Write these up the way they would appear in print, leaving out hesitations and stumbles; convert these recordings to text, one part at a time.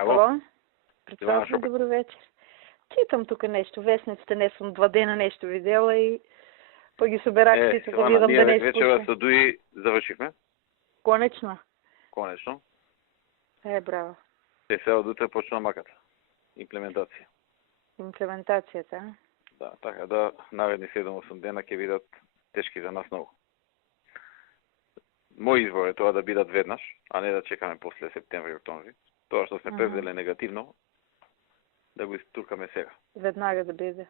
Ало? Председател, добър вечер. Читам тук нещо, вестниците, не съм 2 дена нещо видела и пък ги събирах всички да видам да не изпуша. Вечера са дуи завършихме. Конечно. Конечно. Браво. Те сега от утре почна маката. Имплементация. Имплементацията, а? Да, така да наредни 7-8 дена ќе видат тешки за нас много. Мој избор е тоа да бидат веднаш, а не да чекаме после септември и октомври. Тоа што сме превзеле негативно, да го изтуркаме сега. Веднага да биде.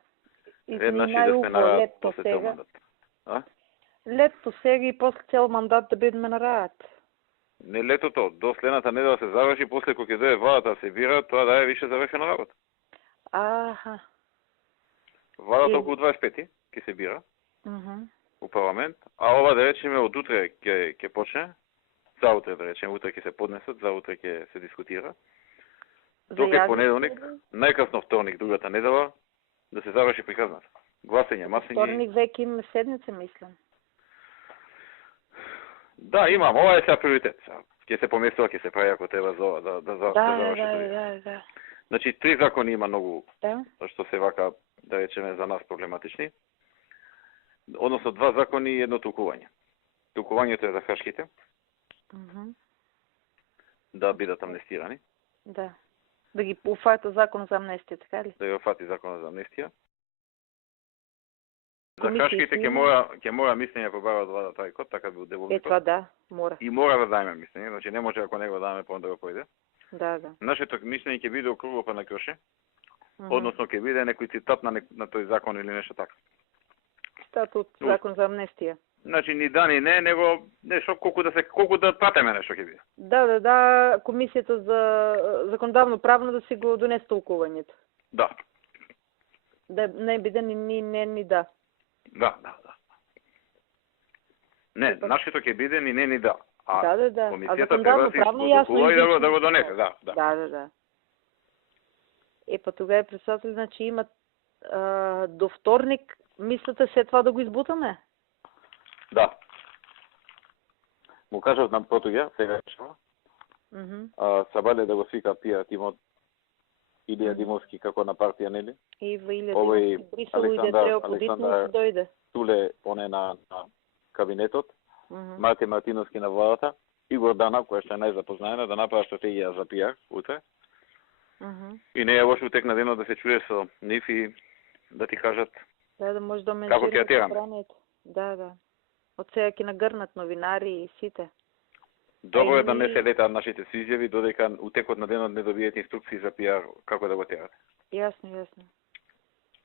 Веднаш и да сме на работа после цел мандат. Лето сега и после цел мандат да бидеме на работа. Не летото, до следната недела се заврши, после кога ќе дойде владата се бира, тоа да е више завршена работа. Аха. Владата околу 25-ти ќе се бира. У парламент, а ова да речеме од утре ќе почне, за утре да речеме, утре ќе се поднесат, за утре ќе се дискутира. Док е понеделник, најкасно вторник, другата недела, да се заврши приказната. Гласење, масење. Вторник веќе имаме седмица, мислам. Да, имам, ова е сега приоритет. Ќе се поместува, ќе се прави ако треба за да заврши. Да. Значи 3 закони има многу, да, што се вака, да речеме, за нас проблематични. Односно 2 закони и едно толкување. Толкувањето е за хашките. Да бидат амнестирани. Да. Да ги уфата закон за амнестија, така ли? Да ги уфати закон за амнестија. За хашките ќе мора мислење по бара од владата тај код, така би одеволникот. Това да, мора. И мора да дајме мислење, значи не може ако не го дадеме па да го појде. Да. Нашето мислење ќе биде округло па на Кјоше. Односно ќе биде некој цитат на тој закон или нешто така. Цитат од закон за амнестија. Значи ни да ни не, него нешто колку да пратиме нешто ќе биде. Да, комисијата за законодавно правно да си го донесе толкувањето. Да. Да не биде ни да. Да. Не, нашето ќе биде ни не ни да. Да. Комисијата треба да си да го донесе, да. Да. Па тогава председател, значи имат до вторник, мислите след това да го избутаме? Да. Му кажав на Протуѓа, сега решава. Сабале да го свика пија тимот Илија Димовски како на партија, нели? Илија Димовски, Брисел иде треба подитно си дојде. Туле поне на кабинетот, Марти Мартиновски на владата, Игор Данав, која што е најзапознаена, да направи стратегија за пиар утре. И не е лошо утек на денот да се чуе со нив и да ти кажат да може да како ќе тераме. Да. Од сега ќе нагрнат новинари и сите. Добро е да не се летаат нашите изјави, додека утекот на денот не добиете инструкции за пиар како да го терате. Јасно.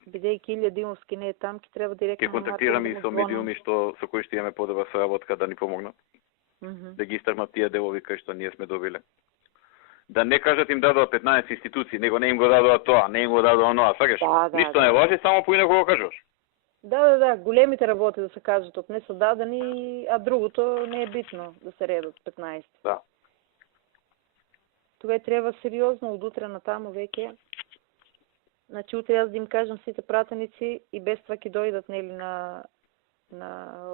Бидејќи Илија Димовски не е там, ќе треба директно. Ќе контактираме и со медиуми со кои што имаме подобра соработка да ни помогнат. Да ги истргнат тие делови кои што ние сме добиле. Да не кажат им дадоа 15 институции, него не им го дадоа тоа, не им го дадоа оноа, сакаш? Ништо не лажи, само поинаку го кажуваш. Да, големите работи да се кажат од не са дадени, а другото не е битно да се редат 15. Да. Тогава треба сериозно од утре натаму веќе. Значи утре јас да им кажам сите пратеници и без това ќе дојдат нели на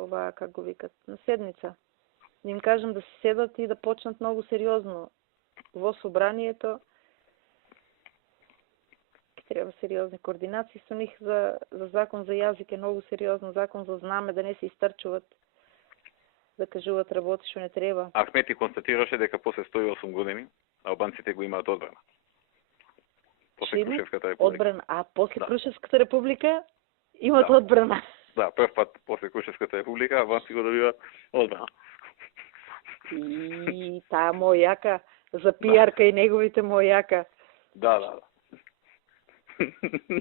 ова, как го викат, на седница. Да им кажам да се седат и да почнат многу сериозно во собранието. Треба сериозни координации со них за закон за јазик е многу сериозно, закон за знаме да не се истрчуват, да кажуваат работи што не треба. Ахмети констатираше дека после 108 години албанците го имаат одбрана. После Крушевската република. Одбрана, после Крушевската република имаат одбрана. Да, прв пат после Крушевската република албанци го добиваат одбрана. И таа мојака за пиарка и неговите мојака. Да.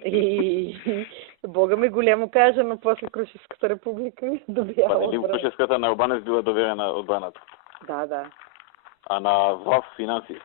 И Бога ми големо кажано после Крушевската република добија одбрана. Крушевската на Албанец била доверена одбраната. Да. А на ВЛАВ финансии.